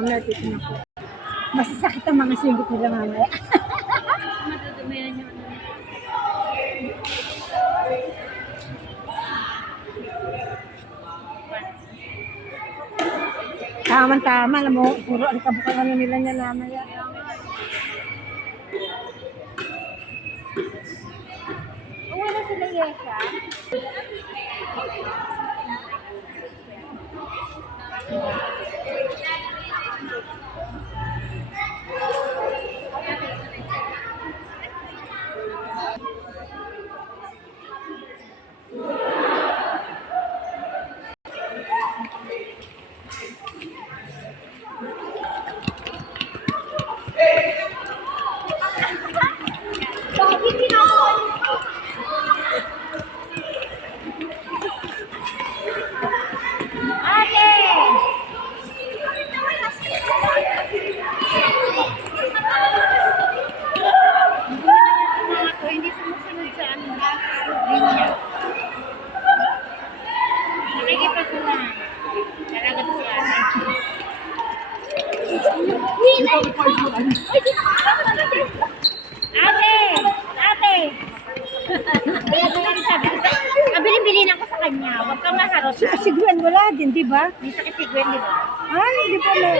Mamaya titin ako. Masasakit ang mga singit nila mamaya. Matutumayan yung ano. Tama-tama, alam mo, puro alikabukang ano nila niya mamaya. Uwi na sila Yesha. Bakit pinakon? Ate! Hindi sumusunod sa ano linya. Nakikipagkuhan. Talaga to si ate. Nina! Ate! Ate! Kaya talaga sabi ko sa... Kabilin-bilin ako sa kanya. Huwag kang maharot. Si Gwen wala din, di ba? May sakit si Gwen, di ba? Ay, di ba na?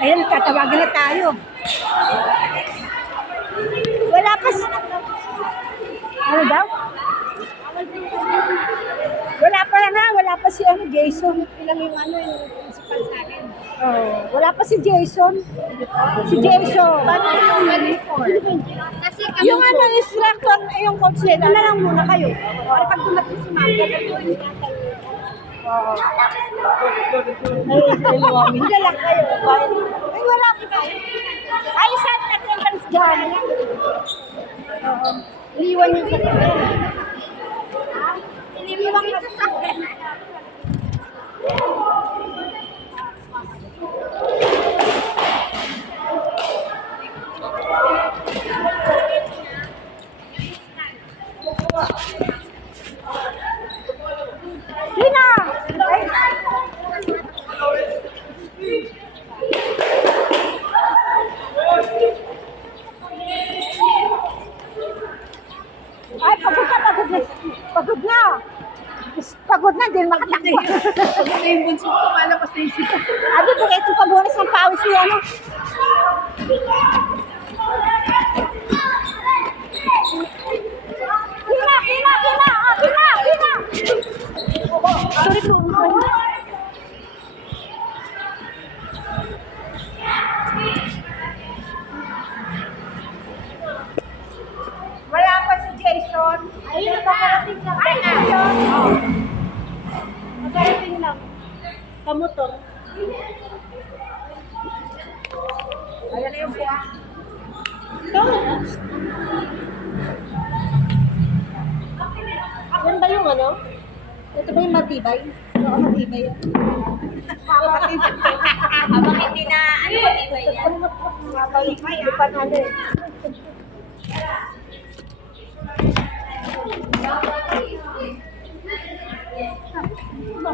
Ayun, tatawagan na tayo. Wala pa si... Ano daw? Wala pa si ano, Jason. Ilang yung ano, yung principal sa akin. Oh, wala pa si Jason. Si Jason. Paano yung uniform? Kasi kami Yung ano, instructor, yung coach nila, na lang muna kayo. Para pag dumating si Manda, oo. Ay, luwaming na lang kayo. Ay, wala pa. Ay, saan nag-entrance dyan? Oo. iniwan yung sa akin. Iniwan yung sa akin. Lina! Ay, pagod na. Pagod na, din makatakbo. Pagod na yung bunso ko, malapas na yung sito. Abi, baka itong pabunas ng pawis niya, ano? Kina! Sorry po. Wala pa si Jason. Ayun, nakarating lang. Ay, yun. Nakarating lang. Kamotor. Ayan na yung buwan. Yan ba yung ano? Ito ba yung matibay? Oo, matibay yan. Habang hindi na ano matibay yan. Hindi pa na eh. Ang